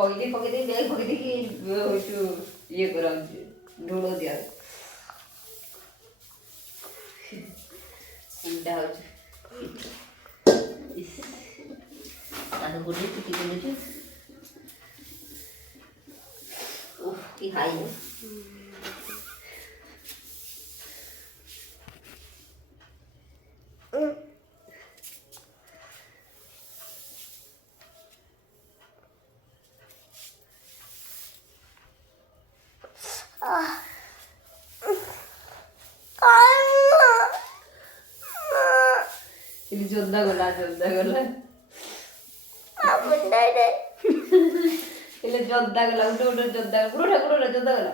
ଖଇରେ ପକେଇ ଦେଇ ବ୍ୟାଗ୍ ପକେଇ ଦେଇକି ହଉଛୁ ଇଏ କରାଉଛି ଢୋଳ ଦିଆ କୁଣ୍ଡା ହଉଛି ତାକୁ ଗୋଟେ ପିଟି କରୁଛୁ କି ହାଇ जोद्धा गला जोद्धा गला उठे जोद्धा जोद्धा गला